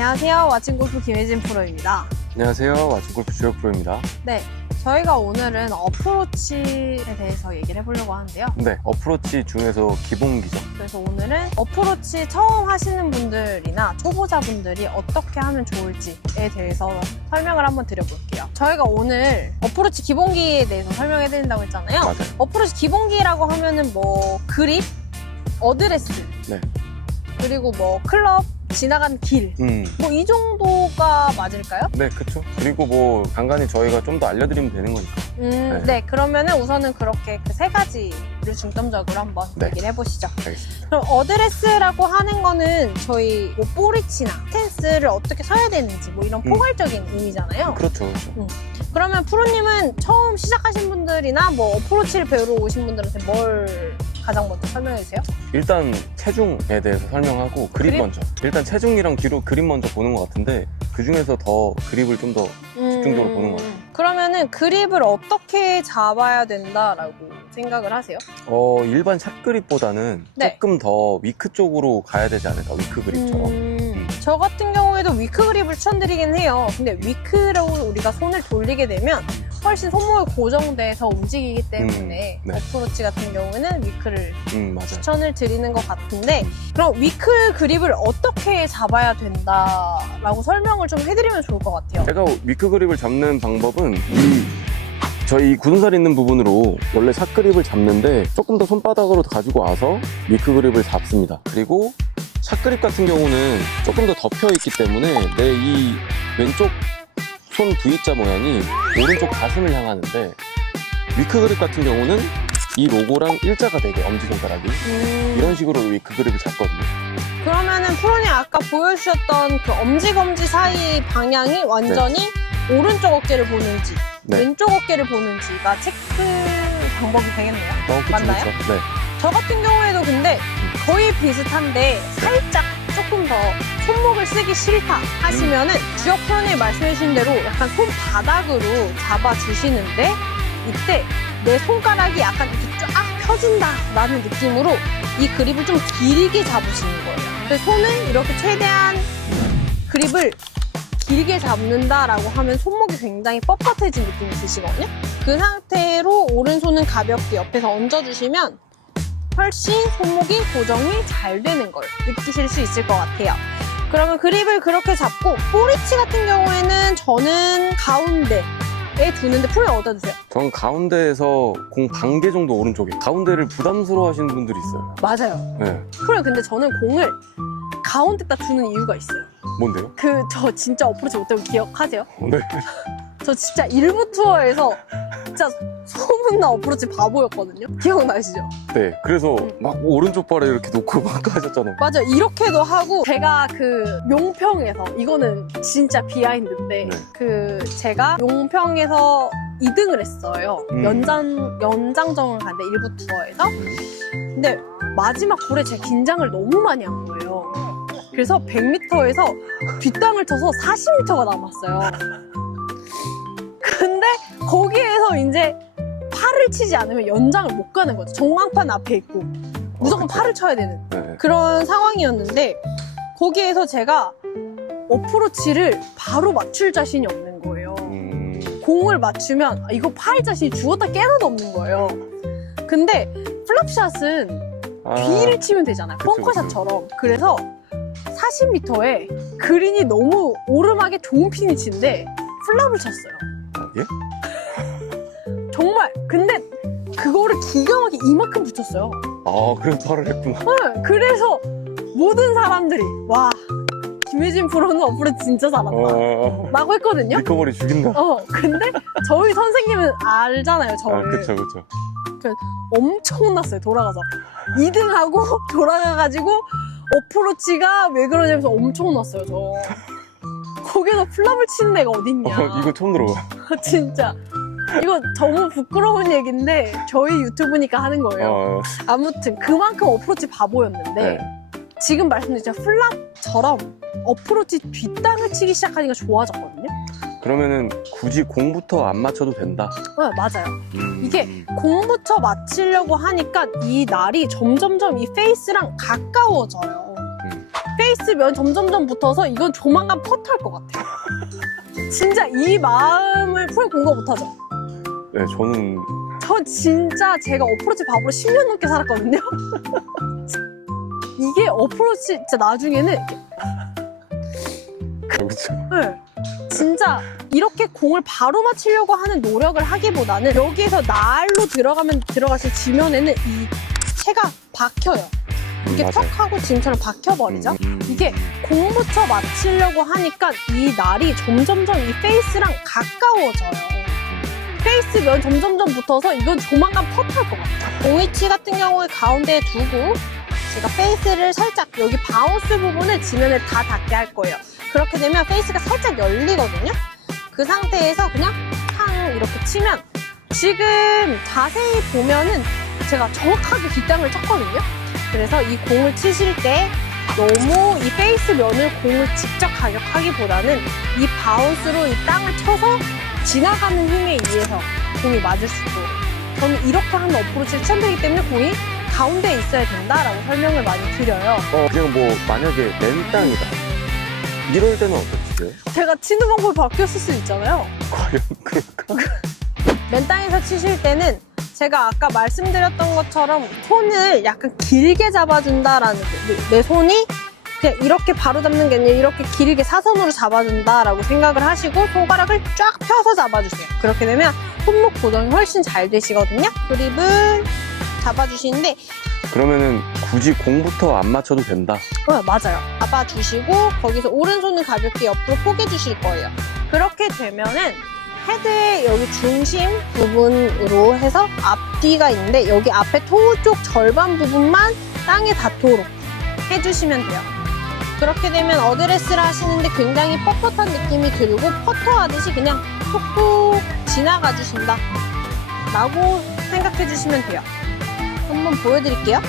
안녕하세요. 왓츠골프 김혜진 프로입니다. 안녕하세요. 왓츠골프 주혁 프로입니다. 네, 저희가 오늘은 어프로치에 대해서 얘기를 해보려고 하는데요. 네, 어프로치 중에서 기본기죠. 그래서 오늘은 어프로치 처음 하시는 분들이나 초보자분들이 어떻게 하면 좋을지에 대해서 설명을 한번 드려볼게요. 저희가 오늘 어프로치 기본기에 대해서 설명해드린다고 했잖아요. 맞아요. 어프로치 기본기라고 하면은 뭐 그립, 어드레스, 네. 그리고 뭐 클럽, 지나간 길, 뭐 이 정도가 맞을까요? 네, 그쵸. 그리고 뭐 간간히 저희가 좀 더 알려드리면 되는 거니까. 네, 그러면은 우선은 그렇게 그 세 가지를 중점적으로 한번 네. 얘기를 해보시죠. 알겠습니다. 그럼 어드레스라고 하는 거는 저희 뭐 볼위치나 스탠스를 어떻게 서야 되는지 뭐 이런 포괄적인 의미잖아요. 그렇죠, 그렇죠. 그러면 프로님은 처음 시작하신 분들이나 뭐 어프로치를 배우러 오신 분들한테 뭘 가장 먼저 설명해 주세요? 일단 체중에 대해서 설명하고 그립 그립? 먼저. 일단 체중이랑 그립 먼저 보는 것 같은데 그 중에서 더 그립을 좀 더 집중적으로 보는 것 같아요. 그러면은 그립을 어떻게 잡아야 된다라고 생각을 하세요? 일반 샷 그립보다는 네. 조금 더 위크 쪽으로 가야 되지 않을까? 위크 그립처럼. 저 같은 경우에도 위크 그립을 추천드리긴 해요. 근데 위크로 우리가 손을 돌리게 되면 훨씬 손목이 고정돼서 움직이기 때문에 네. 어프로치 같은 경우에는 위크를 맞아요. 추천을 드리는 것 같은데, 그럼 위크 그립을 어떻게 잡아야 된다라고 설명을 좀 해드리면 좋을 것 같아요. 제가 위크 그립을 잡는 방법은 저희 굳은살 있는 부분으로 원래 샷 그립을 잡는데 조금 더 손바닥으로 가지고 와서 위크 그립을 잡습니다. 그리고 샷 그립 같은 경우는 조금 더 덮여 있기 때문에 내 이 왼쪽 손 V자 모양이 오른쪽 가슴을 향하는데, 위크 그립 같은 경우는 이 로고랑 일자가 되게 엄지손가락이 이런 식으로 위크 그립을 잡거든요. 그러면은 프로님 아까 보여주셨던 그 엄지검지 사이 방향이 완전히 오른쪽 어깨를 보는지 네. 왼쪽 어깨를 보는지가 체크 방법이 되겠네요. 그쵸, 맞나요? 그쵸. 네. 저 같은 경우에도 근데 거의 비슷한데 살짝 조금 더 손목을 쓰기 싫다 하시면은 주혁 프로님 말씀해주신 대로 약간 손바닥으로 잡아주시는데, 이때 내 손가락이 약간 이렇게 쫙 펴진다 라는 느낌으로 이 그립을 좀 길게 잡으시는 거예요. 근데 손을 이렇게 최대한 그립을 길게 잡는다라고 하면 손목이 굉장히 뻣뻣해진 느낌이 드시거든요. 그 상태로 오른손은 가볍게 옆에서 얹어주시면 훨씬 손목이 고정이 잘 되는 걸 느끼실 수 있을 것 같아요. 그러면 그립을 그렇게 잡고, 볼위치 같은 경우에는 저는 가운데에 두는데 프로님 어디다 두세요? 전 가운데에서 공 반 개 정도 오른쪽에, 가운데를 부담스러워 하시는 분들이 있어요. 맞아요. 네. 프로님 근데 저는 공을 가운데다 두는 이유가 있어요. 뭔데요? 저 진짜 어프로치 못하고 기억하세요? 네. 저 진짜 일부 투어에서 진짜 소문난 어프로치 바보였거든요. 기억나시죠? 네. 그래서 막 오른쪽 발에 이렇게 놓고 막 하셨잖아요. 맞아, 이렇게도 하고, 제가 그 용평에서, 이거는 진짜 비하인드인데 그 제가 용평에서 2등을 했어요. 연장전을 갔는데 일부 투어에서. 근데 마지막 홀에 제가 긴장을 너무 많이 한 거예요. 그래서 100m에서 뒷땅을 쳐서 40m가 남았어요. 근데 거기에서 이제 팔을 치지 않으면 연장을 못 가는 거죠. 전광판 앞에 있고 무조건 팔을 쳐야 되는 그런 상황이었는데, 거기에서 제가 어프로치를 바로 맞출 자신이 없는 거예요. 공을 맞추면 이거 팔 자신이 죽었다 깨어나도 없는 거예요. 근데 플랍샷은 B를 치면 되잖아요. 그쵸, 벙커샷처럼. 그래서 40m에 그린이 너무 오르막에 좋은 피니치인데 플랍을 쳤어요. 예? 정말. 근데 그거를 기가 막히게 이만큼 붙였어요. 그래서 팔을 했구나. 네, 그래서 모든 사람들이 와, 김혜진 프로는 어프로치 진짜 잘한다 라고 했거든요. 리커버리 죽인다. 근데 저희 선생님은 알잖아요, 저를. 그쵸. 엄청 혼났어요, 돌아가서. 2등하고 돌아가가지고 어프로치가 왜 그러냐면서 엄청 혼났어요, 저. 거기서 플랍을 치는 애가 어딨냐. 이거 처음 들어봐요. 진짜. 이거 너무 부끄러운 얘기인데 저희 유튜브니까 하는 거예요. 아무튼 그만큼 어프로치 바보였는데, 지금 말씀드린 플랍처럼 어프로치 뒷땅을 치기 시작하니까 좋아졌거든요. 그러면은 굳이 공부터 안 맞춰도 된다? 네, 맞아요. 이게 공부터 맞추려고 하니까 이 날이 점점점 이 페이스랑 가까워져요. 페이스면 점점점 붙어서 이건 조만간 퍼트할 것 같아요. 진짜 이 마음을 풀 공부 못하죠? 네, 저는 저 진짜 제가 어프로치 바보로 10년 넘게 살았거든요. 이게 어프로치 진짜 나중에는 그렇죠. 네. 진짜 이렇게 공을 바로 맞추려고 하는 노력을 하기보다는 여기에서 날로 들어가실 지면에는 이 채가 박혀요. 이게 맞아요. 턱 하고 지금처럼 박혀버리죠. 이게 공부터 맞추려고 하니까 이 날이 점점점 이 페이스랑 가까워져요. 페이스면 점점점 붙어서 이건 조만간 퍼트할 것 같아요. 공이치 같은 경우에 가운데에 두고 제가 페이스를 살짝 여기 바운스 부분을 지면에 다 닿게 할 거예요. 그렇게 되면 페이스가 살짝 열리거든요. 그 상태에서 그냥 탕 이렇게 치면 지금 자세히 보면은 제가 정확하게 뒷땅을 쳤거든요. 그래서 이 공을 치실 때 너무 이 페이스 면을 공을 직접 가격하기보다는 이 바운스로 이 땅을 쳐서 지나가는 힘에 의해서 공이 맞을 수 있도록 저는 이렇게 하는 어프로치를 추천드리기 때문에 공이 가운데에 있어야 된다라고 설명을 많이 드려요. 그냥 뭐 만약에 맨땅이다 이럴 때는 어떻게 해요? 제가 치는 방법이 바뀌었을 수 있잖아요. 과연 그럴까? 맨 땅에서 치실 때는 제가 아까 말씀드렸던 것처럼 손을 약간 길게 잡아준다라는 내 손이 그냥 이렇게 바로 잡는 게 아니라 이렇게 길게 사선으로 잡아준다라고 생각을 하시고 손가락을 쫙 펴서 잡아주세요. 그렇게 되면 손목 고정이 훨씬 잘 되시거든요. 그립을 잡아주시는데 그러면은 굳이 공부터 안 맞춰도 된다. 맞아요. 잡아주시고 거기서 오른손은 가볍게 옆으로 포개주실 거예요. 그렇게 되면은 헤드의 여기 중심 부분으로 해서 앞뒤가 있는데 여기 앞에 토우 쪽 절반 부분만 땅에 닿도록 해주시면 돼요. 그렇게 되면 어드레스를 하시는데 굉장히 뻣뻣한 느낌이 들고 퍼터 하듯이 그냥 톡톡 지나가 주신다 라고 생각해 주시면 돼요. 한번 보여드릴게요.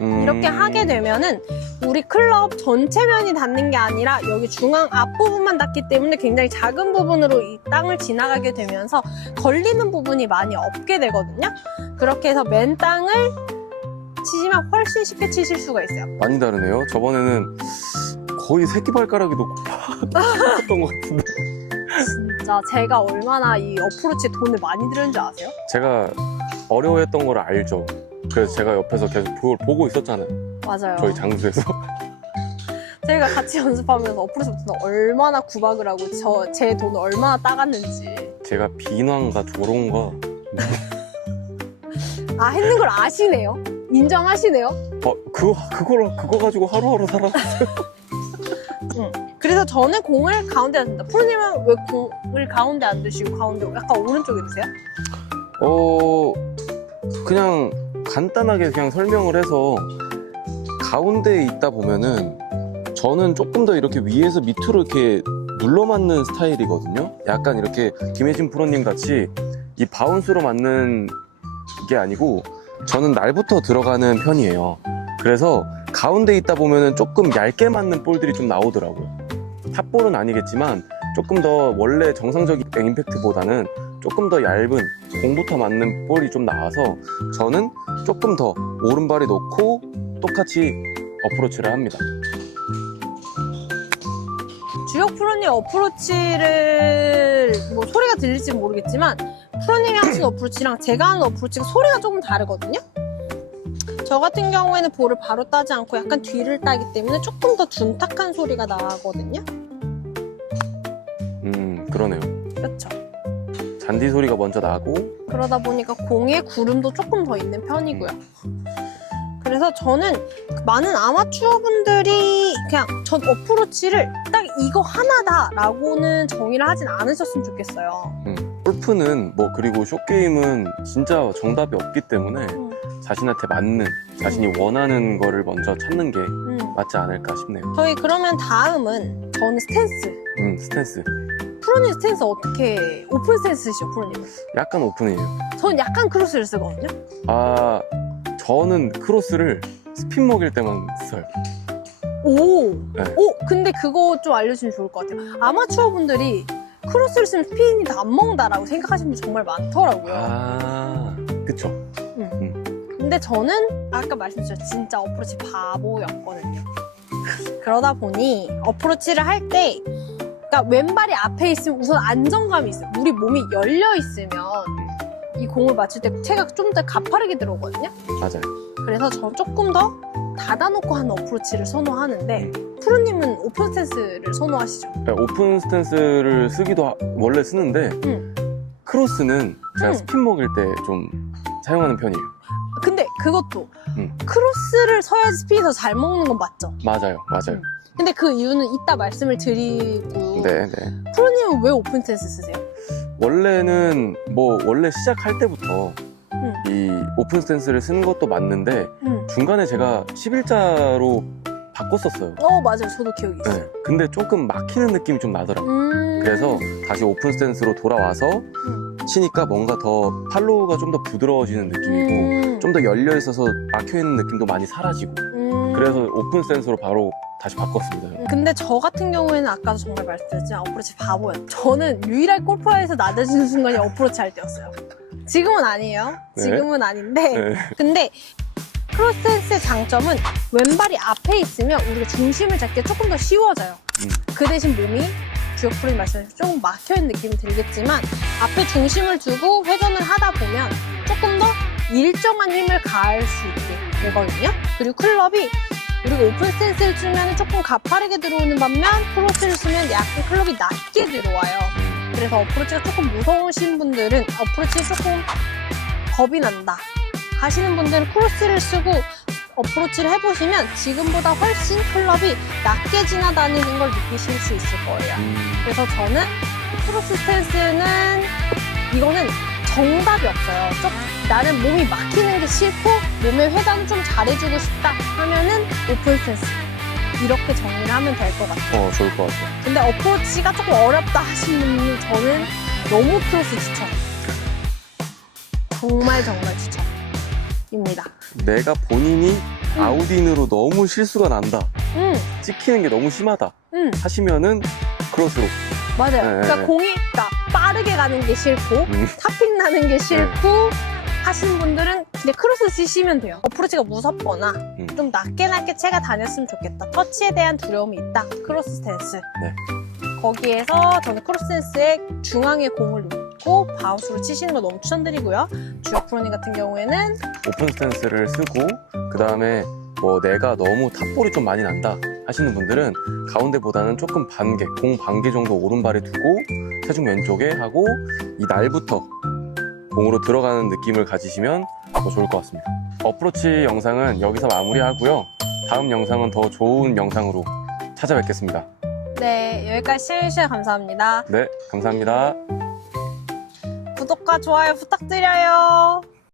이렇게 하게 되면은 우리 클럽 전체면이 닿는 게 아니라 여기 중앙 앞부분만 닿기 때문에 굉장히 작은 부분으로 이 땅을 지나가게 되면서 걸리는 부분이 많이 없게 되거든요. 그렇게 해서 맨 땅을 치시면 훨씬 쉽게 치실 수가 있어요. 많이 다르네요. 저번에는 거의 새끼발가락이 놓고 팍***던 것 같은데. 진짜 제가 얼마나 이 어프로치에 돈을 많이 들였는지 아세요? 제가 어려워했던 걸 알죠. 그래서 제가 옆에서 계속 그걸 보고 있었잖아요. 맞아요. 저희 장소에서. 저희가 같이 연습하면서 어프로치부터 얼마나 구박을 하고 제 돈을 얼마나 따갔는지. 제가 비난과 조롱과 했는 걸 아시네요? 인정하시네요? 그거 가지고 하루하루 살았어요. 그래서 저는 공을 가운데 둔다. 프로님은 왜 공을 가운데 안 두시고 가운데 약간 오른쪽에 두세요? 그냥 간단하게 그냥 설명을 해서 가운데에 있다 보면은 저는 조금 더 이렇게 위에서 밑으로 이렇게 눌러 맞는 스타일이거든요. 약간 이렇게 김혜진 프로님 같이 이 바운스로 맞는 게 아니고 저는 날부터 들어가는 편이에요. 그래서 가운데 있다 보면은 조금 얇게 맞는 볼들이 좀 나오더라고요. 탑볼은 아니겠지만 조금 더 원래 정상적인 임팩트보다는 조금 더 얇은 공부터 맞는 볼이 좀 나와서 저는 조금 더 오른발이 놓고 똑같이 어프로치를 합니다. 주혁 프로님 어프로치를 뭐 소리가 들릴지 모르겠지만 프로님이 하시는 어프로치랑 제가 하는 어프로치가 소리가 조금 다르거든요. 저 같은 경우에는 볼을 바로 따지 않고 약간 뒤를 따기 때문에 조금 더 둔탁한 소리가 나거든요. 그러네요. 그렇죠. 잔디 소리가 먼저 나고 그러다 보니까 공에 구름도 조금 더 있는 편이고요. 그래서 저는 많은 아마추어 분들이 그냥 전 어프로치를 딱 이거 하나다라고는 정의를 하진 않으셨으면 좋겠어요. 골프는 뭐 그리고 숏게임은 진짜 정답이 없기 때문에 자신한테 맞는, 자신이 원하는 거를 먼저 찾는 게 맞지 않을까 싶네요. 저희 그러면 다음은 저는 스탠스. 스탠스. 프로님 스탠스 어떻게 오픈 스탠스 쓰시죠, 프로님은? 약간 오픈이에요. 저는 약간 크로스를 쓰거든요. 저는 크로스를 스핀 먹일 때만 써요. 네. 근데 그거 좀 알려주시면 좋을 것 같아요. 아마추어 분들이 크로스를 쓰면 스핀이 다 안 먹는다라고 생각하시는 분 정말 많더라고요. 그쵸. 근데 저는 아까 말씀드렸죠. 진짜 어프로치 바보였거든요. 그러다 보니 어프로치를 할 때 그러니까 왼발이 앞에 있으면 우선 안정감이 있어요. 우리 몸이 열려 있으면 이 공을 맞출 때 체가 좀 더 가파르게 들어오거든요. 맞아요. 그래서 저는 조금 더 닫아놓고 하는 어프로치를 선호하는데 프로님은 오픈 스탠스를 선호하시죠? 오픈 스탠스를 원래 쓰는데 크로스는 제가 스핀 먹일 때 좀 사용하는 편이에요. 근데 그것도 크로스를 서야지 스피이 더 잘 먹는 건 맞죠? 맞아요. 근데 그 이유는 이따 말씀을 드리고 네. 프로님은 왜 오픈 스탠스 쓰세요? 원래는 원래 시작할 때부터 이 오픈 스탠스를 쓴 것도 맞는데 중간에 제가 11자로 바꿨었어요. 맞아요. 저도 기억이 있어요. 네. 근데 조금 막히는 느낌이 좀 나더라고요. 그래서 다시 오픈 스탠스로 돌아와서 치니까 뭔가 더 팔로우가 좀 더 부드러워지는 느낌이고 좀 더 열려 있어서 막혀 있는 느낌도 많이 사라지고 그래서 오픈 스탠스로 바로 다시 바꿨습니다. 근데 저 같은 경우에는 아까도 정말 말씀드렸지만 어프로치 바보예요. 저는 유일하게 골프화에서 낮아지는 순간이 어프로치 할 때였어요. 지금은 아니에요. 네. 지금은 아닌데 네. 근데 크로스 스탠스의 장점은 왼발이 앞에 있으면 우리가 중심을 잡기가 조금 더 쉬워져요. 그 대신 몸이 주역 프로님 말씀하신 조금 막혀있는 느낌이 들겠지만 앞에 중심을 두고 회전을 하다 보면 조금 더 일정한 힘을 가할 수 있게 되거든요. 그리고 클럽이 우리가 오픈 스탠스를 쓰면 조금 가파르게 들어오는 반면 크로스를 쓰면 약간 클럽이 낮게 들어와요. 그래서 어프로치가 조금 무서우신 분들은 어프로치 조금 겁이 난다 하시는 분들은 크로스를 쓰고 어프로치를 해보시면 지금보다 훨씬 클럽이 낮게 지나다니는 걸 느끼실 수 있을 거예요. 그래서 저는 크로스 스탠스는 이거는 정답이 없어요. 나는 몸이 막히는 게 싫고 몸의 회전을 좀 잘해주고 싶다 하면은 오픈 스탠스 이렇게 정리를 하면 될 것 같아요. 좋을 것 같아요. 근데 어프로치가 조금 어렵다 하시는 분은 저는 너무 크로스 추천. 정말 추천입니다. 내가 본인이 아웃인으로 너무 실수가 난다. 찍히는 게 너무 심하다. 하시면은 크로스로. 맞아요. 네. 그러니까 공이 빠르게 가는 게 싫고 탑핑 나는 게 싫고 하시는 분들은 그냥 크로스 쓰시면 돼요. 어프로치가 무섭거나 좀 낮게 채가 다녔으면 좋겠다. 터치에 대한 두려움이 있다. 크로스 스탠스. 네. 거기에서 저는 크로스 스탠스의 중앙에 공을 놓고 바운스로 치시는 거 너무 추천드리고요. 주역 프로님 같은 경우에는 오픈 스탠스를 쓰고 그 다음에 내가 너무 탑볼이 좀 많이 난다 하시는 분들은 가운데보다는 조금 공 반개 정도 오른발에 두고 체중 왼쪽에 하고 이 날부터 공으로 들어가는 느낌을 가지시면 더 좋을 것 같습니다. 어프로치 영상은 여기서 마무리하고요. 다음 영상은 더 좋은 영상으로 찾아뵙겠습니다. 네, 여기까지 시청해주셔서 감사합니다. 네, 감사합니다. 구독과 좋아요 부탁드려요.